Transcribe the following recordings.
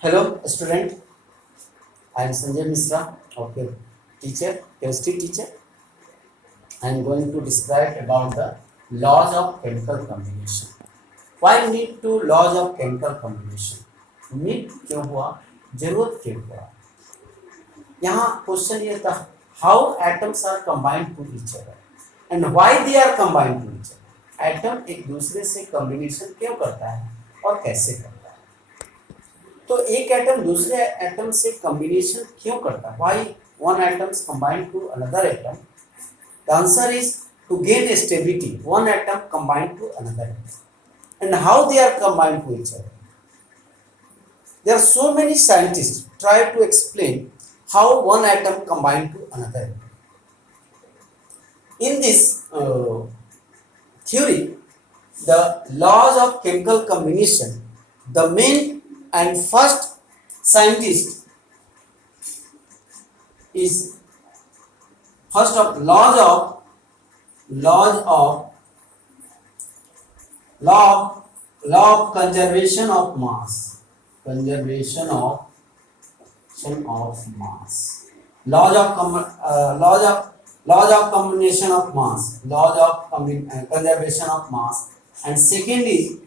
Hello, student. I am Sanjay Misra, okay, teacher, chemistry teacher. I am going to describe about the laws of chemical combination. Why need to laws of chemical combination? Need क्यों हुआ? जरूरत क्यों हुआ? यहाँ question ये था how atoms are combined to each other and why they are combined to each other. Atom एक दूसरे से कॉम्बिनेशन क्यों करता है और कैसे करता है? तो एक एटम दूसरे एटम से कॉम्बिनेशन क्यों करता है? Why one atoms combine to another atom? The answer is to gain stability. One atom combine to another atom. And how they are combined to each other? There are so many scientists try to explain how one atom combined to another atom. In this theory, the laws of chemical combination, the main and first scientist is first of law of conservation of mass. Conservation of mass. Laws of combination of mass. Laws of conservation of mass. And second is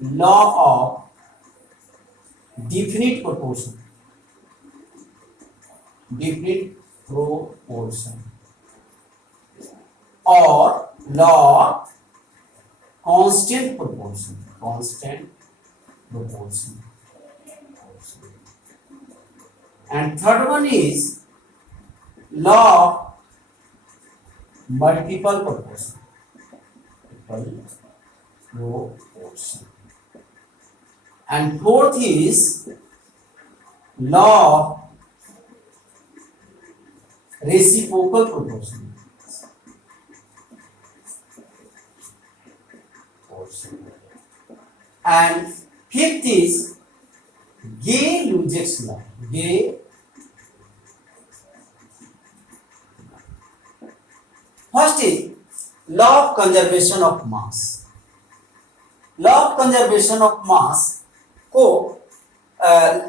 law of definite proportion. Definite proportion. Or law constant proportion. Constant proportion. And third one is law of multiple proportion. And fourth is law of reciprocal proportion. And fifth is Gay-Lussac's law. First is law of conservation of mass. Law of conservation of mass को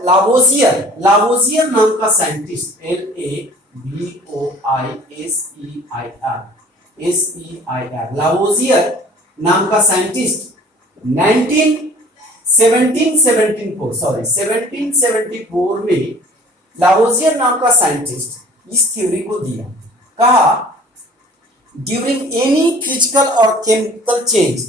लावोजियर नाम का scientist LAVOISEIR लावोजियर नाम का scientist 1774 में लावोजियर नाम का scientist इस theory को दिया. कहा during any physical or chemical change,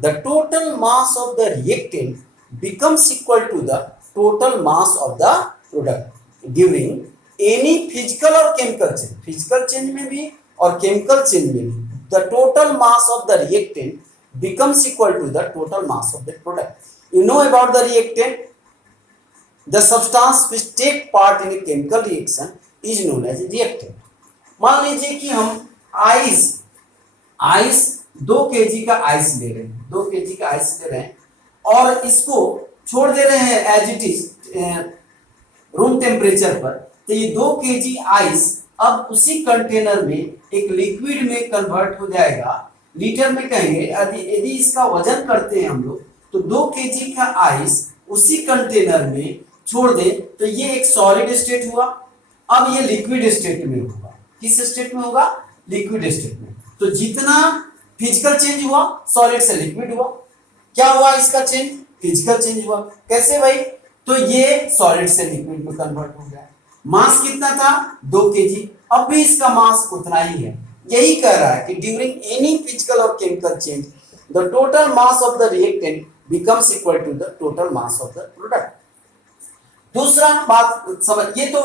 the total mass of the reactant becomes equal to the total mass of the product. During any physical or chemical change, physical change में भी और chemical change में भी, the total mass of the reactant becomes equal to the total mass of the product. You know about the reactant? The substance which take part in a chemical reaction is known as a reactant. मान लीजिए कि हम ice 2 kg का ice ले रहे हैं और इसको छोड़ दे रहे हैं as it is room temperature पर. तो ये 2 kg आइस अब उसी कंटेनर में एक लिक्विड में कन्वर्ट हो जाएगा. लीटर में कहेंगे. यदि इसका वजन करते हैं हम लोग तो 2 kg का आइस उसी कंटेनर में छोड़ दे तो ये एक सॉलिड स्टेट हुआ. अब ये लिक्विड स्टेट में होगा. किस स्टेट में होगा? लिक्विड स्टेट में. तो जितना फिजिकल चेंज हुआ सॉलिड से लिक्विड हुआ. क्या हुआ इसका चेंज? फिजिकल चेंज हुआ. कैसे भाई? तो ये सॉलिड से लिक्विड में कन्वर्ट हो गया. मास कितना था? 2 kg. अब भी इसका मास उतना ही है. यही कह रहा है कि ड्यूरिंग एनी फिजिकल और chemical change the total mass of the reactant becomes equal to the total mass of the product. दूसरा बात समझ. ये तो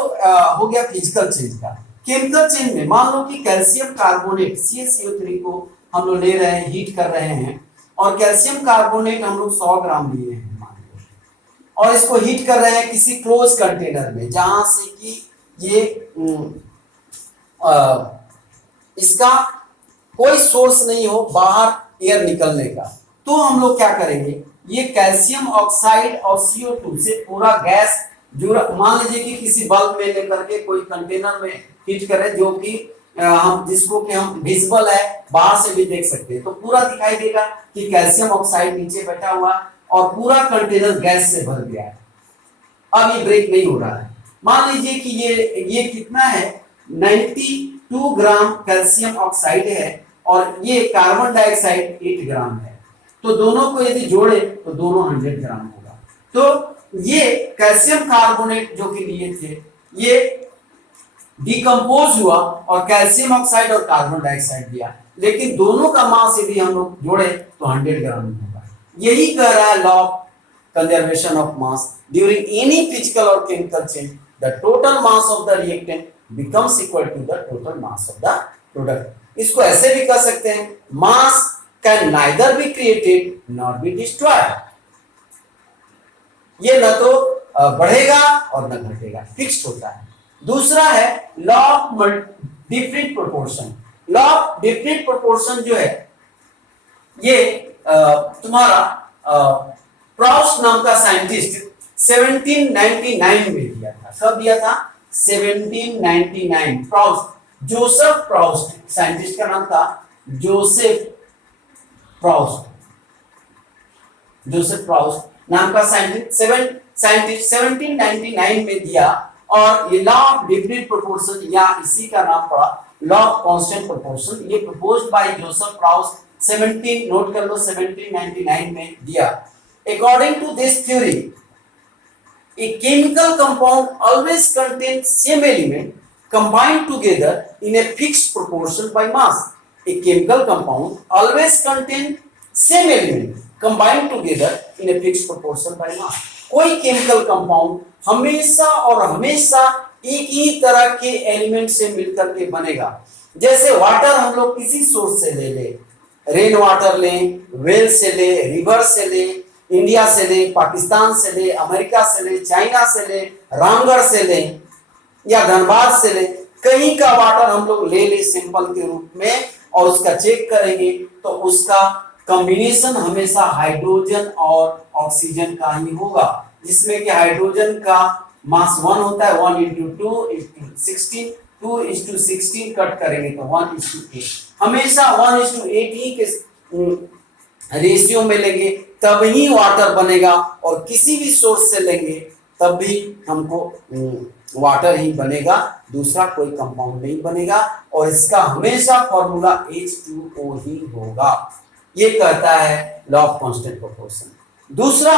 हो गया फिजिकल चेंज का. केमिकल चेंज में मान लो कि कैल्शियम कार्बोनेट CaCO3 को हम लोग ले रहे हैं, हीट कर रहे हैं और कैल्शियम कार्बोनेट हम लोग 100 ग्राम लिए हैं मान लो और इसको हीट कर रहे हैं किसी क्लोज कंटेनर में जहां से कि ये इसका कोई सोर्स नहीं हो बाहर एयर निकलने का. तो हम लोग क्या करेंगे? ये कैल्शियम ऑक्साइड और CO2 से पूरा गैस जुड़ा. मान लीजिए कि किसी बल्ब में लेकर के कोई कंटेनर में हीट करें जो कि हम जिसको कि हम विजिबल है, बाहर से भी देख सकते हैं. तो पूरा दिखाई देगा कि कैल्शियम ऑक्साइड नीचे बैठा हुआ और पूरा कंटेनर गैस से भर गया है, अब ये ब्रेक नहीं हो रहा है। मान लीजिए कि ये कितना है, 92 ग्राम कैल्शियम ऑक्साइड है और ये कार्बन डाइऑक्साइड 8 ग्राम है, तो दोनों को यदि जोड़े तो दोनों 100 ग्राम होगा। तो ये कैल्शियम कार्बोनेट जो कि लिए थे ये डिकम्पोज हुआ और कैल्शियम ऑक्साइड और कार्बन डाइऑक्साइड दिया, लेकिन दोनों का मास यदि हम लोग जोड़े तो 100 ग्राम होगा। यही कह रहा है law of conservation of mass during any physical और chemical change, the total mass of the reactant becomes equal to the total mass of the product. इसको ऐसे भी कह सकते हैं, mass can neither be created nor be destroyed. ये न तो बढ़ेगा और न घटेगा, फिक्स्ड होता है। दूसरा है law of different proportion. Law of different proportion जो है ये तुम्हारा प्राउस्ट नाम का साइंटिस्ट 1799 में दिया था। कब दिया था? 1799। प्राउस्ट, जोसेफ प्राउस्ट, साइंटिस्ट का नाम था जोसेफ प्राउस्ट। जोसेफ प्राउस्ट नाम का साइंटिस्ट 1799 में दिया और ये लॉ ऑफ डिफरेंट प्रोपोर्शन या इसी का नाम पड़ा लॉ ऑफ कांस्टेंट प्रोपोर्शन। ये proposed by Joseph Proust 17, note कर लो, 1799 में दिया। According to this theory, a chemical compound always contains same element combined together in a fixed proportion by mass. A chemical compound always contains same element combined together in a fixed proportion by mass. कोई chemical compound हमेशा और हमेशा एक ही तरह के element से मिलकर के बनेगा। जैसे वाटर हम लोग किसी सोर्स से ले ले, रेन वाटर लें, वेल से ले, रिवर से ले, इंडिया से ले, पाकिस्तान से ले, अमेरिका से ले, चाइना से ले, रामगढ़ से ले या धनबाद से ले, कहीं का वाटर हम लोग ले ले सैंपल के रूप में और उसका चेक करेंगे तो उसका कॉम्बिनेशन हमेशा हाइड्रोजन और ऑक्सीजन का ही होगा, जिसमें कि हाइड्रोजन का मास 1 होता है, 1 × 2 × 16, 2 × 16 कट करेंगे तो 1:8, हमेशा 1:8 ही के रेशियो में लेंगे तब ही वाटर बनेगा, और किसी भी सोर्स से लेंगे तब भी हमको वाटर ही बनेगा, दूसरा कोई कंपाउंड नहीं बनेगा, और इसका हमेशा फॉर्मूला H2O ही होगा। ये कहता है लॉ ऑफ कांस्टेंट प्रोपोर्शन। दूसरा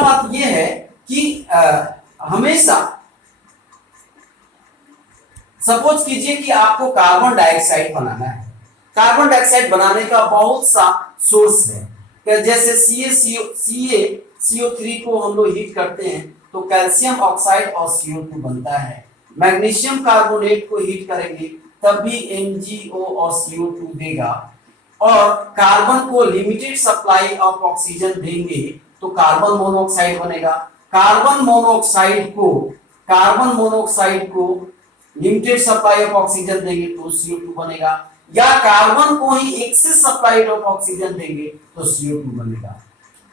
बात ये है कि हमेशा सपोज कीजिए कि आपको कार्बन डाइऑक्साइड बनाना है। कार्बन डाइऑक्साइड बनाने का बहुत सा सोर्स है, जैसे CO3 को हम लोग हीट करते हैं तो कैल्शियम ऑक्साइड और CO2 बनता है। मैग्नीशियम कार्बोनेट को हीट करेंगे तब भी MgO और CO2 देगा, और कार्बन को लिमिटेड सप्लाई ऑफ ऑक्सीजन देंगे तो कार्बन मोनोऑक्साइड बनेगा। कार्बन मोनोऑक्साइड को लिमिटेड सप्लाई ऑफ ऑक्सीजन देंगे तो CO2 बनेगा, या कार्बन को ही एक्सेस सप्लाई ऑफ ऑक्सीजन देंगे तो CO2 बनेगा।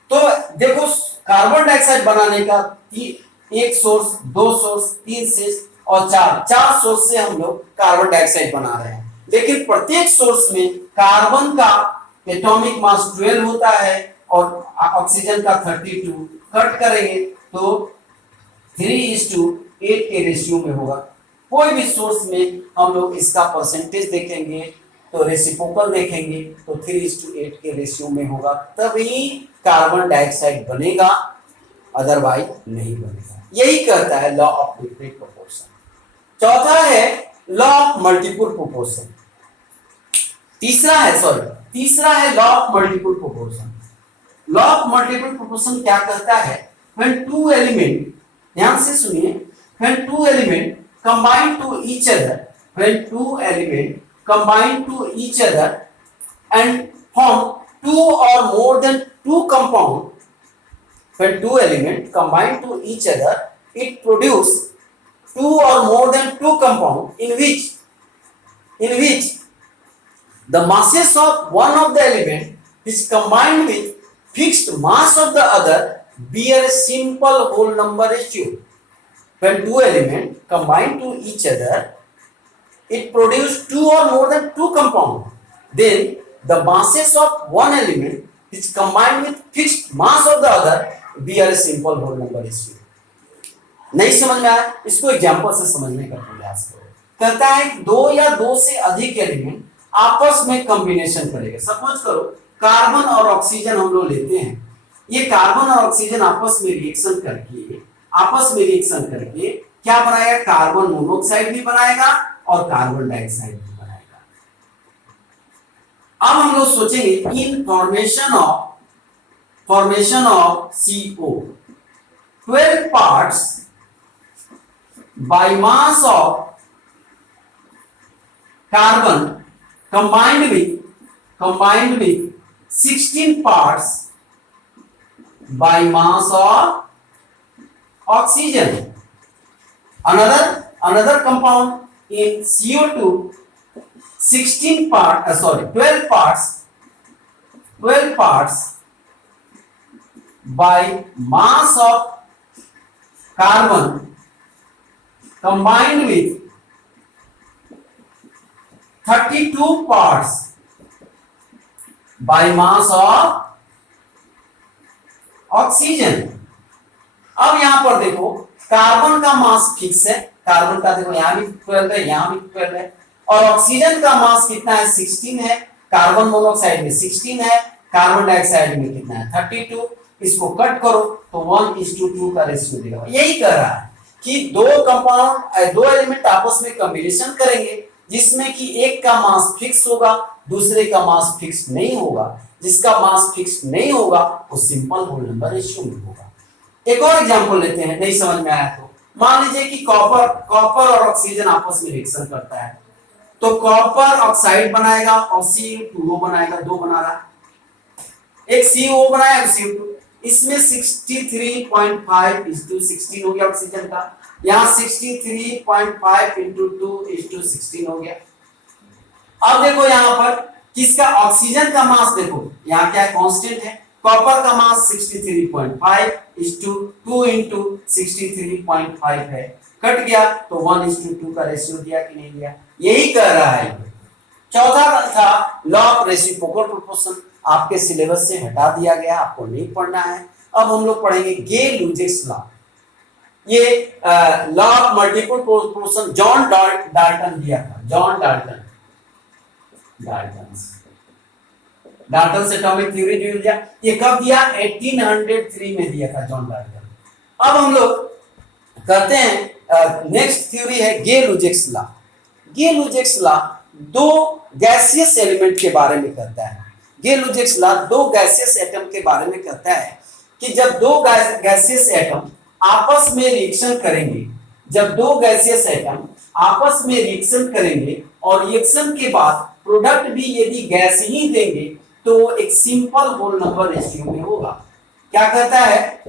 तो देखो, कार्बन डाइऑक्साइड बनाने का एक सोर्स, 2 सोर्स, 3 सोर्स और 4 सोर्स से हम लोग कार्बन डाइऑक्साइड बना रहे हैं, लेकिन प्रत्येक सोर्स में कार्बन का एटॉमिक मास 12 होता है और ऑक्सीजन का 32, कट करेंगे तो 3:8 के रेशियो में होगा। कोई भी सोर्स में हम लोग इसका परसेंटेज देखेंगे तो रेसिप्रोकल देखेंगे तो 3:8 के रेशियो में होगा, तभी कार्बन डाइऑक्साइड बनेगा, अदरवाइज नहीं बनेगा। यही कहता है लॉ ऑफ डिफरेंट प्रोपोर्शन। चौथा है लॉ ऑफ मल्टीपल प्रोपोर्शन। तीसरा है law of multiple proportion. Law of multiple proportion क्या कहता है? व्हेन टू एलिमेंट, ध्यान से सुनिए, when two element combine to each other, when two element combine to each other and form two or more than two compound, when two element combine to each other, it produce two or more than two compound in which the masses of one of the element is combined with fixed mass of the other bear a simple whole number ratio. When two elements combine to each other, it produces two or more than two compounds. Then the masses of one element which combined with fixed mass of the other bear a simple whole number ratio. नहीं समझ में आया? इसको example से समझने का प्रयास करो। कहता है दो या दो से अधिक एलिमेंट आपस में कॉम्बिनेशन करेगा। सपोज करो कार्बन और ऑक्सीजन हम लोग लेते हैं, ये कार्बन और ऑक्सीजन आपस में रिएक्शन करके क्या बनाएगा? कार्बन मोनोऑक्साइड भी बनाएगा और कार्बन डाइऑक्साइड भी बनाएगा। अब हम लोग सोचेंगे in formation of CO 12 parts by mass of carbon combined with 16 parts by mass of oxygen. Another compound in CO2 12 parts by mass of carbon combined with 32 parts by mass of oxygen. अब यहां पर देखो carbon का mass fix है, carbon का देखो यहां भी 12 है, यहां भी 12 है, और ऑक्सीजन का मास कितना है? 16 है। कार्बन मोनोऑक्साइड में 16 है, कार्बन डाइऑक्साइड में कितना है? 32। इसको कट करो तो 1:2 का रेशियो देगा। यही कह रहा है कि दो एलिमेंट आपस में कॉम्बिनेशन करेंगे जिसमें कि एक का मास फिक्स होगा, दूसरे का मास फिक्स नहीं होगा। जिसका मास फिक्स नहीं होगा वो सिंपल होल नंबर रेशियो में होगा। एक और एग्जांपल लेते हैं, नहीं समझ में आया तो मान लीजिए कि कॉपर और ऑक्सीजन आपस में रिएक्शन करता है, तो कॉपर ऑक्साइड बनाएगा और CO2 बनाएगा, दो बना रहा है, एक CO बनाएगा CO2। इसमें 63.5:16 हो गया ऑक्सीजन का, यहाँ 63.5 × 2:16 हो गया। अब देखो यहाँ पर किसका ऑक्सीजन का मास, देखो यहाँ क्या कांस्टेंट है, कॉपर का मास 63.5:2 × 63.5 है, कट गया तो 1:2 का रेशियो दिया कि नहीं दिया? यही कह रहा है। चौथा था लॉ ऑफ रेसिप्रोकल प्रोपोर्शन, आपके सिलेबस से हटा दिया गया, आपको नहीं पढ़ना है। अब हम लोग पढ़ेंगे गे-लुजेक्स लॉ। ये law of multiple proportion John Dalton दिया था, जॉन डाल्टन से एटॉमिक थ्योरी दिया। ये कब दिया? 1803 में दिया था जॉन डाल्टन। अब हम लोग करते हैं नेक्स्ट थ्योरी है गे-लुजेक्स लॉ। गे-लुजेक्स लॉ दो गैसियस एलिमेंट के बारे में कहता है। गे-लुजेक्स लॉ दो गैसियस एटम के बारे में कहता है कि जब दो गैसियस एटम आपस में रिएक्शन करेंगे, और रिएक्शन के बाद प्रोडक्ट भी यदि गैस ही देंगे तो वो एक सिंपल होल नंबर रेशियो में होगा। क्या कहता है?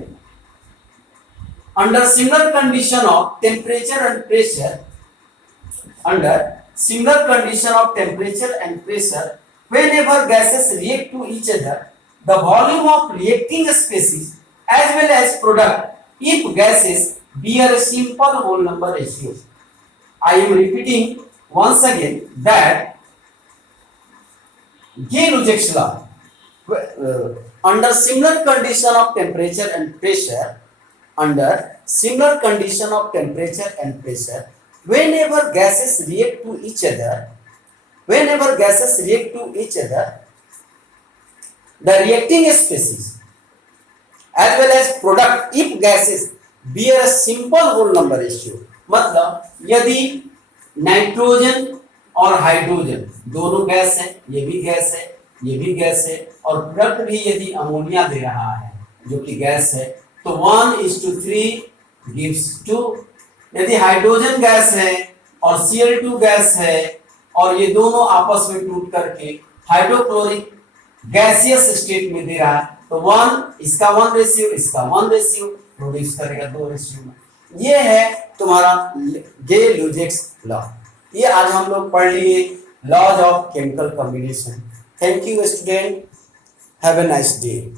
Under similar condition of temperature and pressure whenever gases react to each other, the volume of reacting species as well as product if gases bear a simple whole number ratio. I am repeating once again that Gie-Lujek's law, under similar condition of temperature and pressure, whenever gases react to each other, the reacting species as well as product if gases bear a simple whole number ratio, मतलब यदि nitrogen और hydrogen दोनों gas है, ये भी gas है, ये भी गैस है, और प्रोडक्ट भी यदि अमोनिया दे रहा है जो कि गैस है, तो 1:3 gives 2। यदि हाइड्रोजन गैस है और Cl2 गैस है और ये दोनों आपस में टूट करके हाइड्रोक्लोरिक गैसियस स्टेट में दे रहा है, तो 1 इसका 1 रेशियो, इसका 1 रेशियो प्रोड्यूस करेगा 2 रेशियो में। ये है तुम्हारा गे-लुजेक्स लॉ। ये आज हम लोग पढ़ लिए laws of chemical combination. Thank you student, have a nice day.